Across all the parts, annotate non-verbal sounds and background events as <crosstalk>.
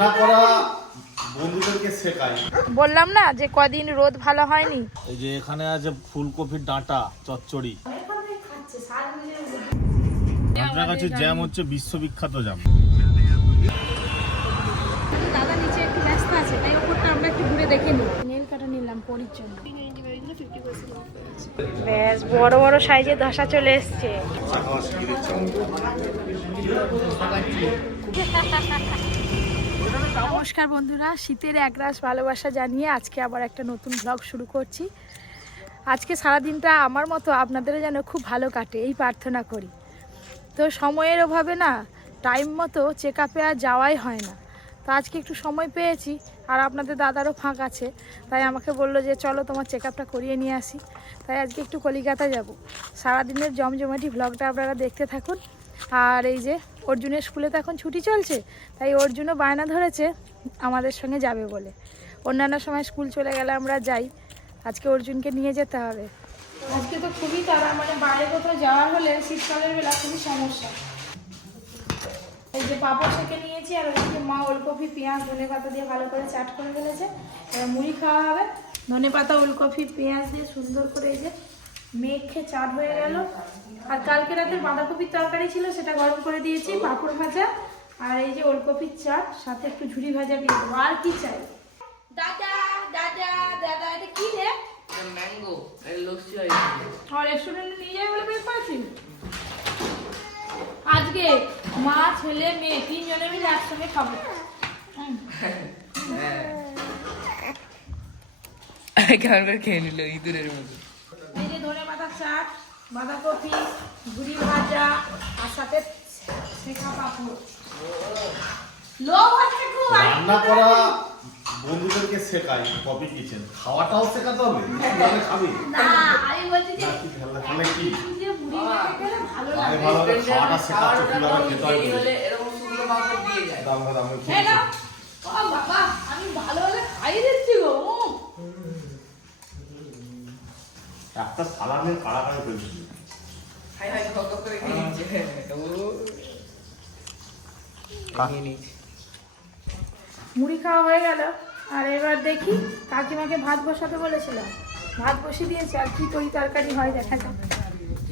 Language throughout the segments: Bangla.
রান্না করা বন্ধুদেরকে শেখাই। বললাম না যে কদিন রোদ ভালো হয়নি? এই যে এখানে আছে ফুলকপির ডাঁটা চচ্চড়ি। আপনার কাছে জ্যাম হচ্ছে বিশ্ববিখ্যাত জ্যাম। দাদা নিচে একটু ব্যস্ত আছে তাই ওপরটা আমরা একটু ঘুরে দেখে নিই। নেল কাটা নিলাম পরির জন্য। ব্যাস বড় বড় সাইজের ধসা চলে এসছে। <laughs> নমস্কার বন্ধুরা, শীতের একরাশ ভালোবাসা জানিয়ে আজকে আবার একটা নতুন ব্লগ শুরু করছি। আজকে সারাদিনটা আমার মতো আপনাদেরও যেন খুব ভালো কাটে, এই প্রার্থনা করি। তো সময়ের অভাবে না টাইম মতো চেক আপে আর যাওয়াই হয় না। তো আজকে একটু সময় পেয়েছি, আর আপনাদের দাদারও ফাঁক আছে, তাই আমাকে বলল যে, চলো তোমার চেক আপটা করিয়ে নিয়ে আসি। তাই আজকে একটু কলিকাতা যাব। সারাদিনের জমজমাটি ব্লগটা আপনারা দেখতে থাকুন। আর এই যে অর্জুনের স্কুলে তো এখন ছুটি চলছে, তাই অর্জুনও বায়না ধরেছে আমাদের সঙ্গে যাবে বলে। অন্যান্য সময় স্কুল চলে গেলে আমরা যাই, আজকে অর্জুনকে নিয়ে যেতে হবে। আজকে তো খুবই তারা মানে বাইরে কোথাও যাওয়া হলে শীতকালের বেলা খুবই সমস্যা। এই যে পাপড় সেকে নিয়েছি, আর ওইদিকে মা ওলকপি, পেঁয়াজ, ধনে পাতা দিয়ে ভালো করে চাট করে ফেলেছে। মুড়ি খাওয়া হবে। ধনে পাতা, ওলকপি, পেঁয়াজ দিয়ে সুন্দর করে এই যে মেখে চাট হয়ে গেল। আর কালকে রাতের বাঁধাকপির তরকারি ছিল সেটা গরম করে দিয়েছি পাঁপড় ভাজা আর এই যে ওলকপির চাট সাথে একটু ঝুড়ি ভাজা দিয়ে দেবো। আর কি চাই? দাদা দাদা দাদা এটা কি রে? ম্যাঙ্গো লস্যি আর রেস্টুরেন্টে নিয়ে যাবে বলে বের করেছি? আজকে মা ছেলে মেয়ে তিনজনে মিলে একসঙ্গে খাব। <laughs> কেমন করে খেয়ে নিল ইঁদুরের মতো? ধনে পাতা চাট বাঁধাকপি ঝুড়ি ভাজা আর সাথে শেখা পাপড়। খুব রান্না করা বন্ধুদেরকে শেখাই কপি কিচেন। খাওয়াটাও শেখাতে হবে তাহলে খাবি? না আমি বলছি যে কি ভালো লাগে। ভালো করে খাওয়াটা শেখাচ্ছ কীভাবে খেতে হয় বলে। হলে এরকম শুকনো পাপড় দিয়ে যায়। দাম দাম আমি। ও বাবা ভালো হলে খাইয়ে দিচ্ছি গো উম। একটা সালামের কাড়াকাড়ি ফেলছি হাই হাই খক করে খেয়ে নিচ্ছে ও নিয়ে নিচ্ছে মুড়ি খাওয়া হয়ে গেল। আর এবার দেখি কাকিমাকে ভাত বসাতে বলেছিলাম। ভাত বসিয়ে দিয়েছে আর কি তরি তরকারি হয় দেখা যাক।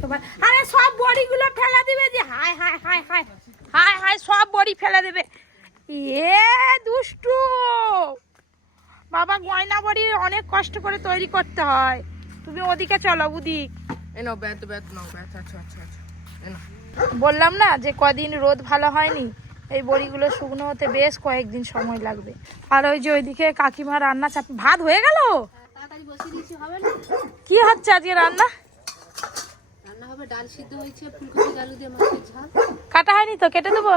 সবাই আরে সব বড়িগুলো ফেলে দিবে যে হাই হাই হাই হাই হাই হাই সব বড়ি ফেলে দেবে। এ দুষ্টু! বাবা গয়না বড়ি অনেক কষ্ট করে তৈরি করতে হয়। তুমি ওদিকে চলো ওদিক এ নাও ব্যাত ব্যাত নাও ব্যাত আচ্ছা আচ্ছা আচ্ছা। এ নাও। বললাম না যে কদিন রোদ ভালো হয়নি? এই বড়িগুলো শুকনো হতে বেশ কয়েকদিন সময় লাগবে। আর ওই যে ওইদিকে কাকিমা রান্না চাপ ভাত হয়ে গেল? তাড়াতাড়ি বসিয়ে দিয়েছি হবে না? কি হচ্ছে আজকে রান্না? রান্না হবে ডাল সিদ্ধ হয়েছে ফুলকপি আলু দিয়ে মাছের ঝাল। কাটা হয়নি তো? কেটে দেবো?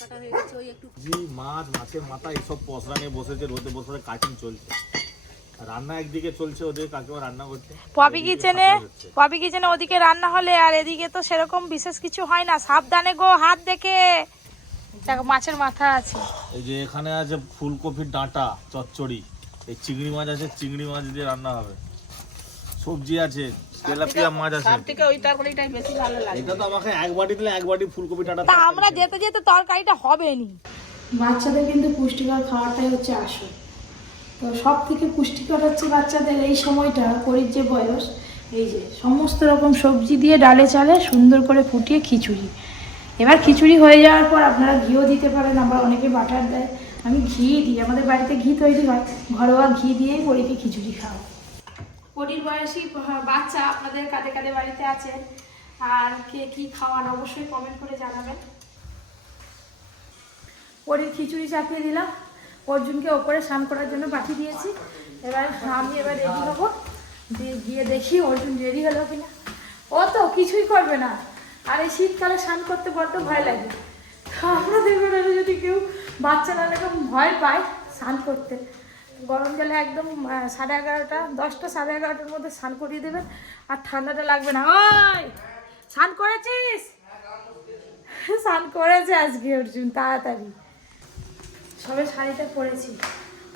কাটা হয়ে গেছে ওই একটু জি মাছ মাছের মাথা এইসব পসরা নিয়ে বসেছে রোদে বসে কাটিং চলছে। রান্না একদিকে চলছে ওদিকে কাকিমা রান্না করছে পপি কিচেনে পপি কিচেনে ওদিকে রান্না হলে আর এদিকে তো সেরকম বিশেষ কিছু হয় না। সাবধানে গো হাত দেখে। দেখো মাছের মাথা আছে। এই যে এখানে আছে ফুলকপির ডাঁটা চচ্চড়ি। এই চিংড়ি মাছ আছে চিংড়ি মাছ দিয়ে রান্না হবে। সবজি আছে তেলাপিয়া মাছ আছে। সব ওই তরকারিটাই বেশি ভালো লাগে। এটা তো আমাকে এক বাটি দিলে এক বাটি ফুলকপি ডাঁটা তা আমরা যেতে যেতে তরকারিটা হবে নি বাচ্চাদের কিন্তু পুষ্টিকর খাওয়াটাই হচ্ছে আসল। তো সব থেকে পুষ্টিকর হচ্ছে বাচ্চাদের এই সময়টা, পরির যে বয়স, এই যে সমস্ত রকম সবজি দিয়ে ডালে চালে সুন্দর করে ফুটিয়ে খিচুড়ি। এবার খিচুড়ি হয়ে যাওয়ার পর আপনারা ঘিও দিতে পারেন আবার অনেকে বাটার দেয়। আমি ঘি দিই, আমাদের বাড়িতে ঘি তৈরি হয়, ঘরোয়া ঘি দিয়েই পরিকে খিচুড়ি খাও পরির বয়সী বাচ্চা আপনাদের কাদের কাদের বাড়িতে আছে, আর কে কি খাওয়ান অবশ্যই কমেন্ট করে জানাবেন। পরির খিচুড়ি চাপিয়ে দিলাম। অর্জুনকে ওপরে স্নান করার জন্য পাঠিয়ে দিয়েছি। এবার আমি এবার রেডি হব। দিয়ে গিয়ে দেখি অর্জুন রেডি হলো কিনা। ও তো কিছুই করবে না। আর এই শীতকালে স্নান করতে বড্ড ভয় লাগে। দেখবেন আরও যদি কেউ বাচ্চা না এরকম ভয় পায় স্নান করতে। গরম জলে একদম সাড়ে এগারোটা, দশটা, সাড়ে এগারোটার মধ্যে স্নান করিয়ে দেবেন আর ঠান্ডাটা লাগবে না। ওই, স্নান করেছিস? স্নান করেছে আজকে অর্জুন, তাড়াতাড়ি। সবে শাড়িটা পরেছি।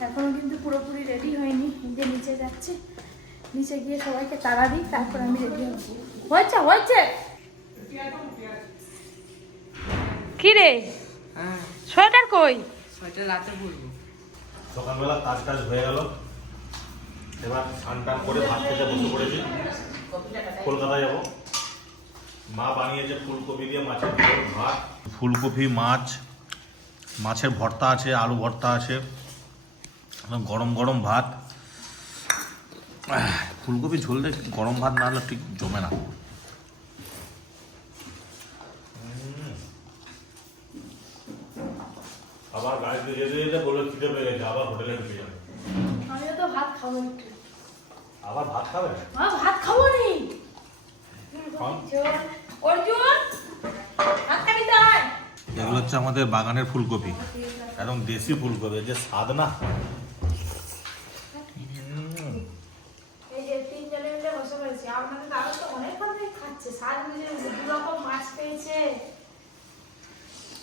এখনও কিন্তু পুরোপুরি রেডি হয়নি। যে নিচে যাচ্ছি নিচে গিয়ে সবাইকে তাড়া দিই তারপর আমি রেডি হচ্ছি হয়েছে হয়েছে। কি রে হ্যাঁ। সোয়েটার কই? ওইটা রাতে বলব সকালবেলা কাজ টাজ হয়ে গেল। এবার স্নান টান করে ভাত খেতে বসে পড়েছি। কলকাতায় যাব। মা বানিয়েছে ফুলকপি দিয়ে মাছের ভাত। ফুলকপি মাছ মাছের ভর্তা আছে আলু ভর্তা আছে একদম গরম গরম ভাত। ফুলকপি ঝোল দিয়ে গরম ভাত না হলে ঠিক জমে না। আবার গাড়িতে যেতে যেতে বলে খিদে পেয়ে গেছে আবার হোটেলে ঢুকে যাবে। আমিও তো ভাত খাব একটু। আবার ভাত খাবে? মা ভাত খাব নি? খাও। অর্জুন ভাত খাবি তাই এগুলো হচ্ছে আমাদের বাগানের ফুলকপি একদম দেশি ফুলকপি যে স্বাদ না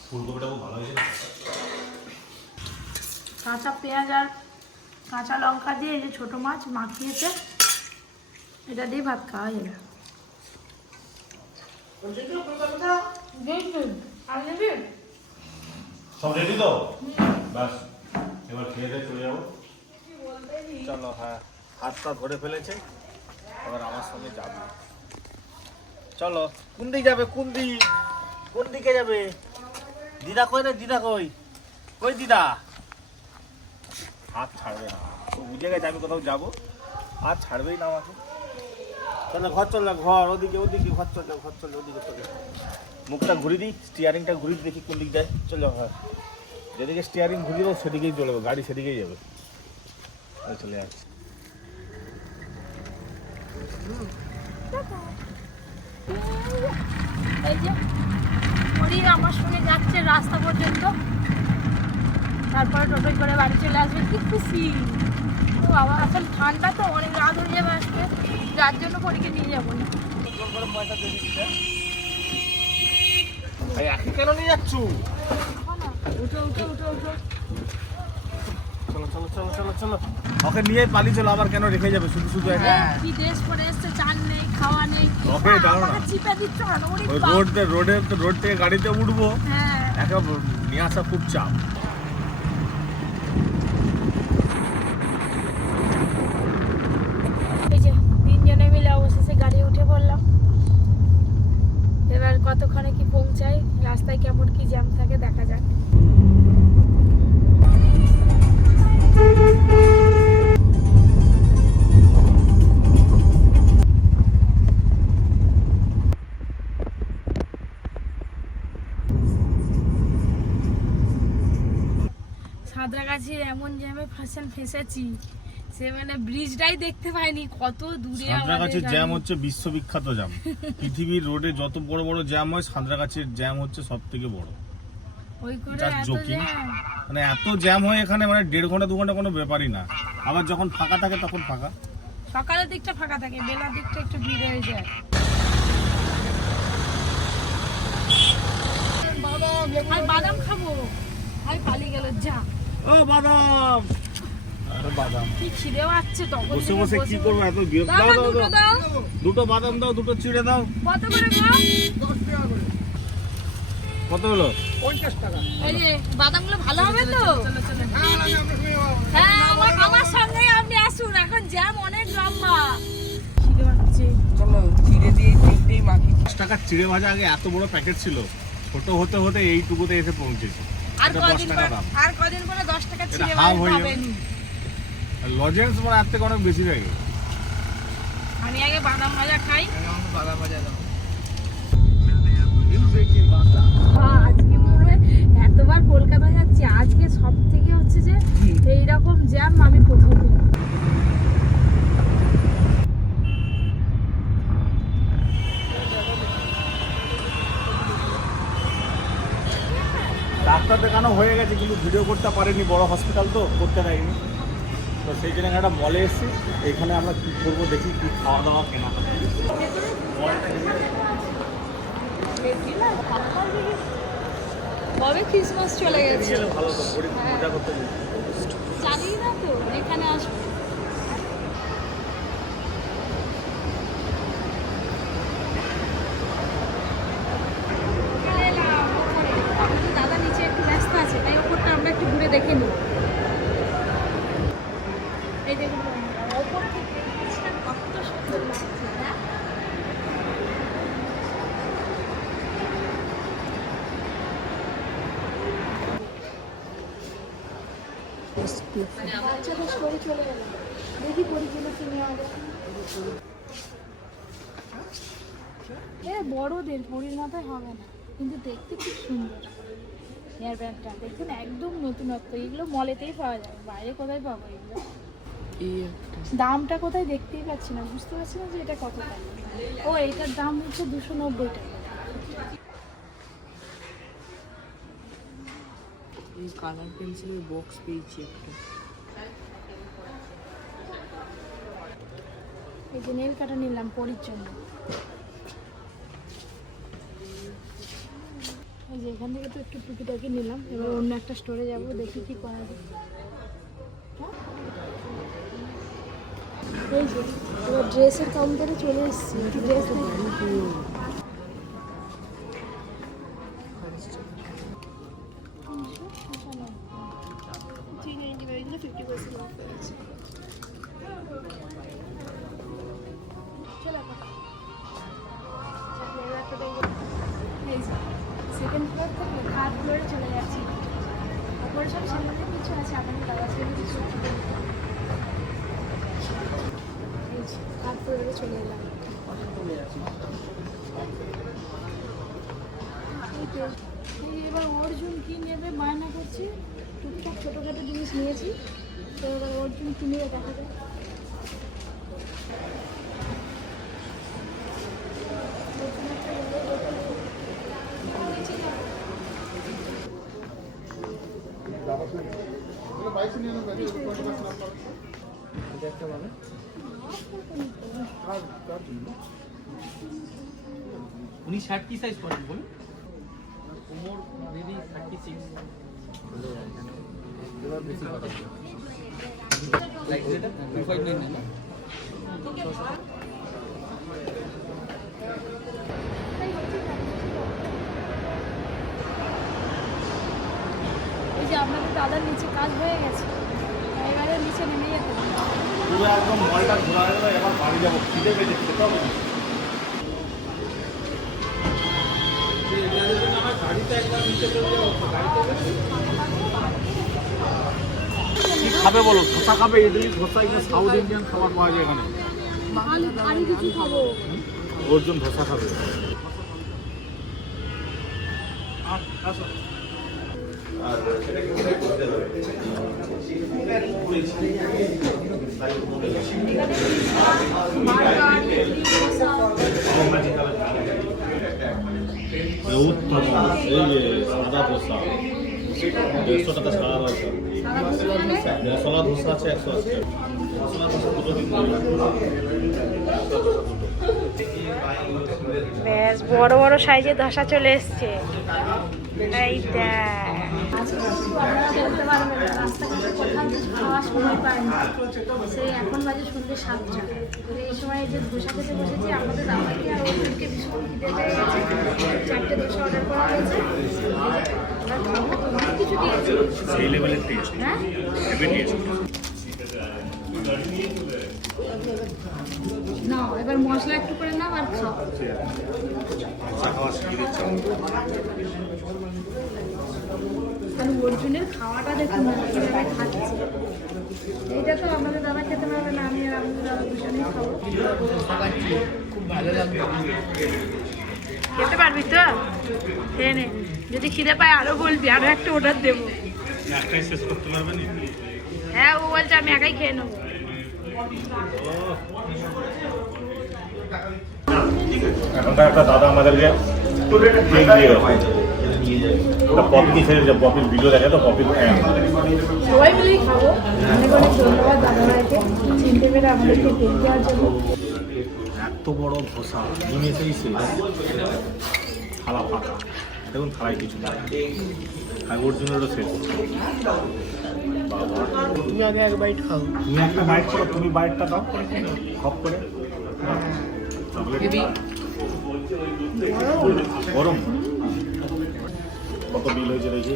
ফুলকপিটা খুব ভালো হয়েছে কাঁচা পেঁয়াজ আর কাঁচা লঙ্কা দিয়ে এই যে ছোট মাছ মাখিয়েছে। এটা দিয়ে ভাত খাওয়া যাবে। আর সব রেডি তো? বাস, এবার খেয়ে দিয়ে চলে যাব। চলো হ্যাঁ হাতটা ধরে ফেলেছে, এবার আমার সঙ্গে যাবে। চলো, কোন দিকে যাবে, কোন দিক? কোন দিকে যাবে? দিদা কই রে, দিদা কই? কই দিদা? হাত ছাড়বে না। ও বুঝে গেছে আমি কোথাও যাব। হাত ছাড়বেই না আমাকে। চলো, ঘর চল ঘর, ওদিকে ওদিকে, ঘর চল ঘর চল, ওদিকে চলে মুখটা ঘুরিয়ে দিই স্টিয়ারিংটা ঘুরিয়ে দেখি কোন দিক যায়। চলো হ্যাঁ। যেদিকে স্টিয়ারিং ঘুরিয়ে দেবো সেদিকেই চলবে গাড়ি সেদিকেই যাবে। চলে যাচ্ছে এই যে ওরই আমার সঙ্গে যাচ্ছে রাস্তা পর্যন্ত। তারপরে টোটোই করে বাড়ি চলে আসবে। কি খুশি। ও বাবা আসলে ঠান্ডা তো অনেক রাত হয়ে যাবে আসবে যার জন্য পরীকে নিয়ে যাব না। কেন নিয়ে যাচ্ছ? উঠো উঠো উঠো উঠো চলো চলো চলো চলো চলো। ওকে নিয়ে পালিয়ে চলো আবার কেন রেখে যাবে? শুধু শুধু একা। এ, কি ড্রেস পরে এসছে চান নেই খাওয়া নেই। ওকে দাও না। চিপে দিচ্ছ কেন? ওরে ওই বাপ। রোড রোডে রোড থেকে গাড়িতে উঠবো। হ্যাঁ। একা নিয়ে আসা খুব চাপ এই যে তিনজনে মিলে অবশেষে গাড়ি উঠে পড়লাম এবার কতক্ষণে কি পৌঁছাই রাস্তায় কেমন কি জ্যাম থাকে দেখা যাক। সাঁতরাগাছির এমন জ্যামে ফাঁসেন ফেসেছি। সে মানে ব্রিজটাই দেখতে পাইনি কত দূরে সাঁতরাগাছির জ্যাম হচ্ছে বিশ্ববিখ্যাত জ্যাম পৃথিবীর রোডে যত বড় বড় জ্যাম হয় সাঁতরাগাছির জ্যাম হচ্ছে সব থেকে বড় মানে এত জ্যাম হয় এখানে মানে দেড় ঘণ্টা দু ঘণ্টা কোনো ব্যাপারই না। আবার যখন ফাঁকা থাকে তখন ফাঁকা। সকালের দিকটা ফাঁকা থাকে বেলার দিকটা একটু ভিড় হয়ে যায়। বাদাম খাব। আমি পালিয়ে গেল যা। ও বাদাম। আরে বাদাম। কি খিদে পাচ্ছে তখন বসে বসে কি করব? এত বিরক্ত দাও দাও দাও দুটো দাও। দাও। দুটো বাদাম দাও দুটো চিড়ে দাও। কত করে দাও? কত হলো? এই যে বাদামগুলো ভালো হবে তো? হ্যাঁ আমার আমার সঙ্গে আপনি আসুন। এখন জ্যাম অনেক লম্বা। খিদে পাচ্ছে। চলো চিড়ে দিয়ে তিনটেই মাখি দশ টাকার চিড়ে ভাজা আগে এত বড় প্যাকেট ছিল। ছোট হতে হতে এইটুকুতে এসে পৌঁছেছে। আর দশ কদিন টাকা আর কদিন পরে দশ টাকা হয়ে যাবে। পাবেন লজেন্স মানে এর থেকে অনেক বেশি থাকে আমি আগে বাদাম ভাজা খাই। বাদাম ভাজা দাও আজকে মনে এতবার কলকাতা যাচ্ছি আজকে সব থেকে হচ্ছে যে এইরকম জ্যাম আমি প্রথম ডাক্তার দেখানো হয়ে গেছে কিন্তু ভিডিও করতে পারেনি বড় হসপিটাল তো করতে দেয়নি। তো সেই জন্য একটা মলে এসেছি। এখানে আমরা কী করব দেখি কী খাওয়া দাওয়া কেনা কবে ক্রিসমাস চলে গেছে? ভালো তো মজা করতে জানি না তো এখানে আসব চলে এলাম ওপরে। আমাদের দাদা নিচে একটু ব্যস্ত আছে তাই ওপরটা আমরা একটু ঘুরে দেখে নিই এই দেখুন বন্ধুরা, ওপর থেকে নিচটা কত সুন্দর লাগছে না এ বড়দের পরির মাথায় হবে না। কিন্তু দেখতে খুব সুন্দর। হেয়ার ব্যান্ডটা দেখুন একদম নতুনত্ব। এগুলো মলেতেই পাওয়া যায় বাইরে কোথায় পাবো এগুলো? দামটা কোথায় দেখতেই পাচ্ছি না বুঝতে পারছি না যে এটা কত টাকা। ও এটার দাম হচ্ছে দুশো নব্বই টাকা। এই কালার পেন্সিলের বক্স পেয়েছি একটা। এই যে নেল কাটা নিলাম পরির জন্য। এই যে এখান থেকে তো একটু টুকিটাকি নিলাম এবার অন্য একটা স্টোরে যাব দেখি কি করা যায়? এই যে এবার ড্রেসের কাউন্টারে চলে এসেছি একটু ড্রেস সেকেন্ড ফ্লোর থেকে থার্ড ফ্লোরে চলে যাচ্ছি তারপরে সব সামনে কিছু আছে আপনাদের দাদা ছেলে কিছু থার্ড ফ্লোরে চলে এবার অর্জুন কি নেবে বায়না করছি? টুকটাক ছোটোখাটো জিনিস নিয়েছি। তো এবার অর্জুন কি নেবে দেখা যায় উনি শার্ট কি সাইজ পরেন বলুন? কোমর দিদি থার্টি সিক্স লাইক যেটা টু ফাইভ নাইন এই যে আপনাদের দাদার নিচে কাজ হয়ে গেছে। এবারে নিচে নেমে যেতে পুরো একদম মলটা ঘোরা হয়ে গেল এবার বাড়ি যাব। খিদে পেয়েছে খেতে হবে। খাবে বলো? ধোসা খাবে ইডলি ধোসা এখানে সাউথ ইন্ডিয়ান খাবার পাওয়া যায় এখানে? খাব। অর্জুন ধোসা খাবে। উত্তম এই যে সাদা দেড়শো টাকা সাদা মশলা ধোসা আছে একশো আশি মশলা ধোসা দুটো দিন বেশ বড় বড় সাইজের ধসা চলে এসছে। সেই এখন বাজে সন্ধ্যে সাতটা। এই সময় এই যে ধোসা খেতে বসেছি আমাদের দাদাকে আর ওদেরকে ভীষণ খিদে পেয়ে গেছে চারটে ধোসা অর্ডার করা হয়েছে। কিছু দিয়েছে। সেই লেভেলের হ্যাঁ? না এবার মশলা একটু করে নাও আর খাও। আর অর্জুনের খাওয়াটা দেখুন না কীভাবে খাচ্ছে। এইটা তো আমাদের দাদা খেতে পারবে না আমি আর আমাদের দাদা দুজনেই খাব। খুব ভালো লাগবে খেতে পারবি তো? খেয়ে নে। যদি খিদে পায় আরও বলবি আরও একটা অর্ডার দেবো। হ্যাঁ ও বলছে আমি একাই খেয়ে নেব। এখনকার একটা দাদা আমাদেরকে দিয়ে একটা পপি ছেড়েছে পপির ভিডিও দেখে তো পপির সবাই মিলেই খাব। অনেক অনেক ধন্যবাদ দাদা ভাইকে। চিনতে পেরে আমাদেরকে কেক দেওয়ার জন্য। এত বড় ধোসা জিনিসেই শেষ। থালা ফাঁকা। দেখুন থালায় কিছু নেই। আর ওর জন্য ওটা শেষ। তুমি আগে এক বাইট খাও। তুমি একটা বাইট করো তুমি বাইটটা দাও। খপ করে। দিদি গরম। কত বিল হয়েছে দেখি।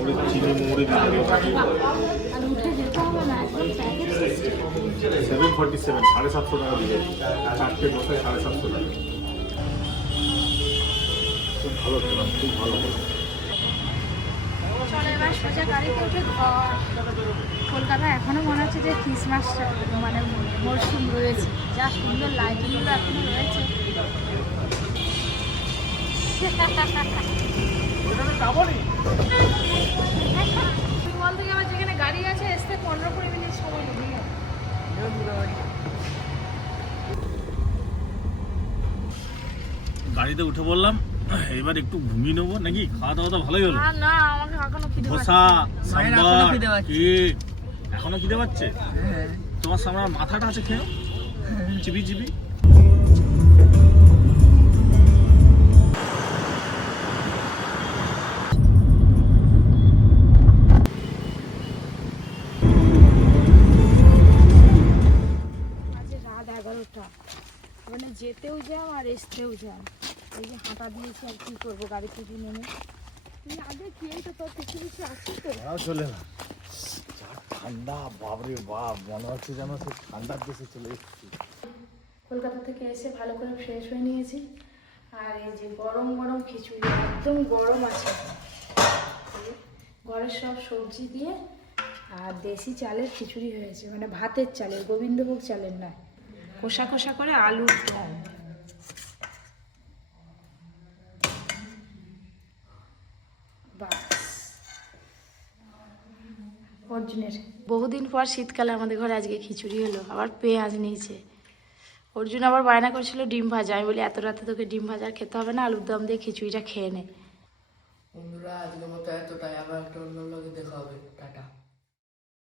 করে চিনি প্যাকেট সেভেন ফর্টি সেভেন সাড়ে সাতশো টাকা চারটে বসায় সাড়ে সাতশো টাকা। খুব ভালো খেলাম খুব ভালো চলে এবার সোজা গাড়িতে উঠে ঘর। কলকাতা এখনও মনে হচ্ছে যে ক্রিসমাস মানে মরশুম রয়েছে। যা সুন্দর লাইটিংগুলো এখনও রয়েছে। থেকে আমার যেখানে গাড়ি আছে আসতে পনেরো কুড়ি মিনিট সময় লেগে গাড়িতে উঠে বললাম এবার একটু ঘুমিয়ে নেব নাকি? খাওয়া দাওয়া তো ভালোই হলো। না আমাকে এখনও খিদে ধোসা এখনও সাম্বার কেক এখনও খিদে পাচ্ছে। হ্যাঁ। তোমার সামনে মাথাটা আছে খেয়ে চিবি চিবি এগারোটা। মানে যেতেও যাও আর আসতেও যাও। এই যে হাঁটা দিয়েছি আর কি করব গাড়ি থেকে নেমে। তুই আগে খেয়েই তো তোর কিছু কিছু আসছিস তো। চলে না। ঠান্ডা বাপরে বাপ মনে হচ্ছে যেন সে ঠান্ডার দেশে চলে এসেছি। কলকাতা থেকে এসে ভালো করে ফ্রেশ হয়ে নিয়েছি। আর এই যে গরম গরম খিচুড়ি একদম গরম আছে। ঘরের সব সবজি দিয়ে আর দেশি চালের খিচুড়ি হয়েছে। মানে ভাতের চালের গোবিন্দভোগ চালের নয়। কষা কষা করে আলুর দম অর্জুনের। বহুদিন পর শীতকালে আমাদের ঘরে আজকে খিচুড়ি হলো আবার পেঁয়াজ নিয়েছে। অর্জুন আবার বায়না করছিল ডিম ভাজা। আমি বলি এত রাতে তোকে ডিম ভাজা খেতে হবে না আলুর দম দিয়ে খিচুড়িটা খেয়ে নে। বন্ধুরা আজকের মতো এতটাই। আবার একটা অন্য লোকে দেখা হবে।